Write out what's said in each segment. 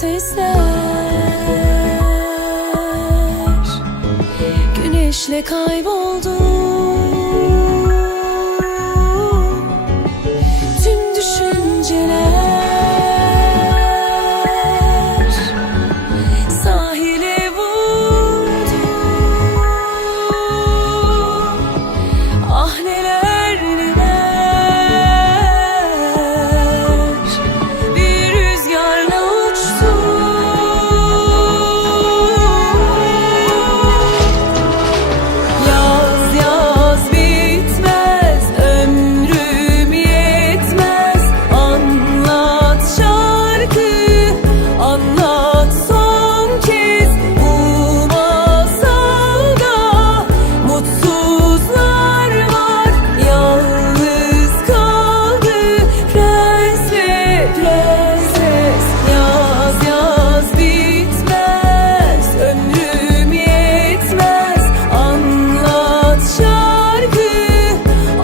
sesler güneşle kayboldu. Tüm düşünceler sahile vurdu. Ah neler neler bir rüzgarla uçtu. Yaz yaz bitmez, ömrüm yetmez. Anlat şarkı, anlat son kez bu masalda. Mutsuzlar var, yalnız kaldı prens ve prenses. Yaz yaz bitmez, ömrüm yetmez. Anlat şarkı,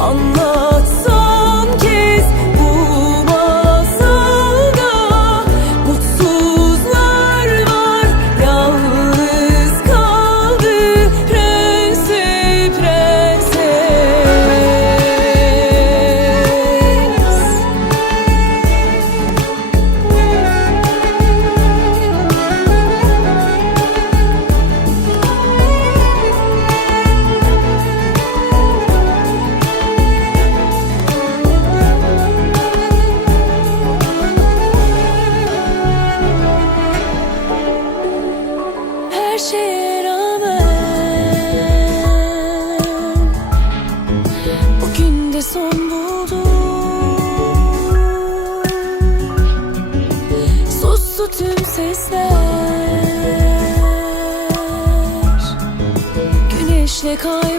anlat son kez bu masalda. Mutsuzlar var, yalnız kaldı prens ve prenses. Her şeye rağmen bugün de son buldu. Sustu tüm sesler güneşle kayboldu.